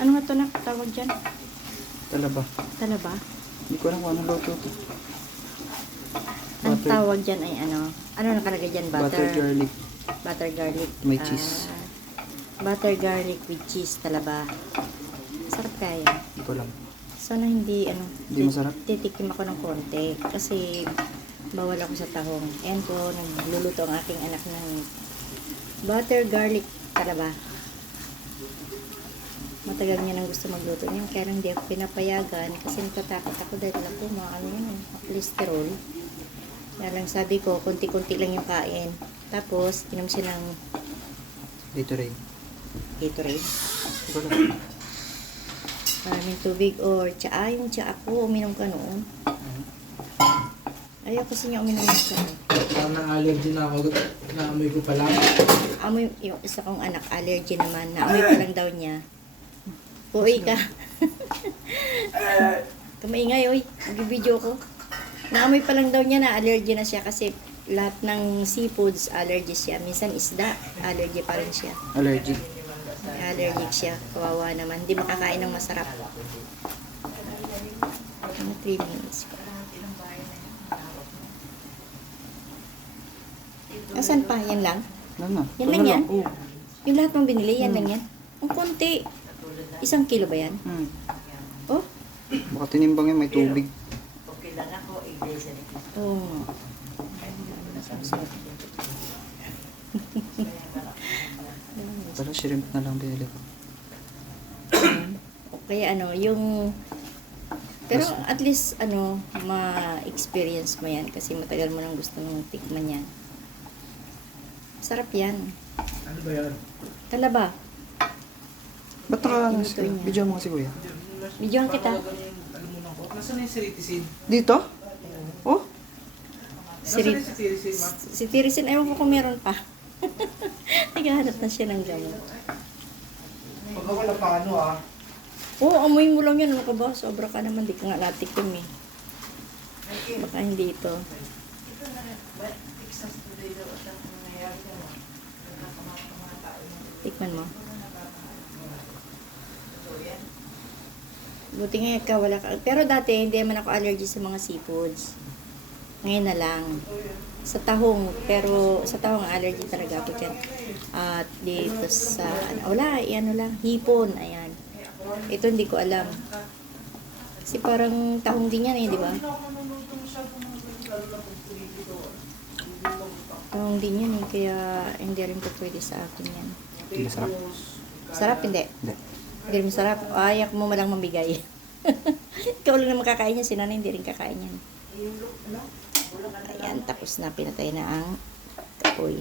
Ano nga ito na tawag dyan? Talaba. Talaba? Hindi ko alam kung ano luto ito. Ang Butter. tawag dyan ay ano? Ano nakalagay dyan? Butter garlic. Butter garlic. May cheese. Butter garlic with cheese talaba. Sarap kaya. Hindi ko alam. Sana hindi ano. Hindi masarap? Titikim ako ng konti. Kasi bawal ako sa tahong. Ayan po, nagluluto ang aking anak ng butter garlic talaba. Matagal niya nang gusto magluto niyan. Kaya lang hindi ako pinapayagan. Kasi natatakot ako dahil alam ko, ano yun, cholesterol. Kaya lang sabi ko, konti-konti lang yung kain. Tapos, inom siya ng Gatorade. Gatorade. Hindi ko alam. Maraming tubig or tsaa. Yung tsaa ko, uminom ka noon. Ayaw kasi niya uminom ng tsaa. Parang na-allergy na ako. Naamoy ko pa lang. Amoy, yung isa kong anak, allergy naman. Naamoy pa lang daw niya. Uy ka. Kamaingay, uy. Mag-video ko. Naamoy pa lang daw niya na allergy na siya kasi lahat ng seafoods allergy siya. Minsan isda, allergy pa rin siya. Allergy. Allergic siya. Kawawa naman. Hindi makakain ng masarap. Ano, 3 minutes pa. Asan pa? Yan lang? Ano na? Yan lang yan? Oo. Yung lahat mong binili, yan lang yan? Ang konti. 1 kilo ba yan? Oh? Baka tinimbang yun, may tubig. Oo. Pala shrimp na lang binili ko. Okay, ano, yung... Pero at least, ano, ma-experience mo yan kasi matagal mo nang gusto mong tikman yan. Sarap yan. Ano ba yan? Talaba. Ba't naka Luto niya. video mo kasi kuya? Videohan kita. Ano muna ko? Nasaan na yung ceriticid? Dito? Oh? Nasaan yung ceriticid, ma? Si Tirisin, ayaw ko kung meron pa. Naghahanap na siya ng gamot. Pagka wala pa ano ah. Oo, amoy mo lang yan. Ano ka ba? Sobra ka naman. Di ka nga natikim eh. Baka hindi ito. Tikman mo. Buti nga ikaw wala ka. Pero dati hindi naman ako allergy sa mga seafoods. Ngayon na lang. Sa tahong. Pero sa tahong allergy talaga ako dyan. At dito sa... Wala, ano lang. Hipon. Ayan. Ito hindi ko alam. Kasi parang tahong din yan eh, di ba? Tahong din yan eh. Kaya hindi rin po pwede sa akin yan. Hindi masarap. Sarap, hindi? Hindi. Hindi rin masarap. Ayak mo malang mamigay. Ikaw lang na makakain yan. Si nanay hindi rin kakain yan. Ayan, tapos na. Pinatay na ang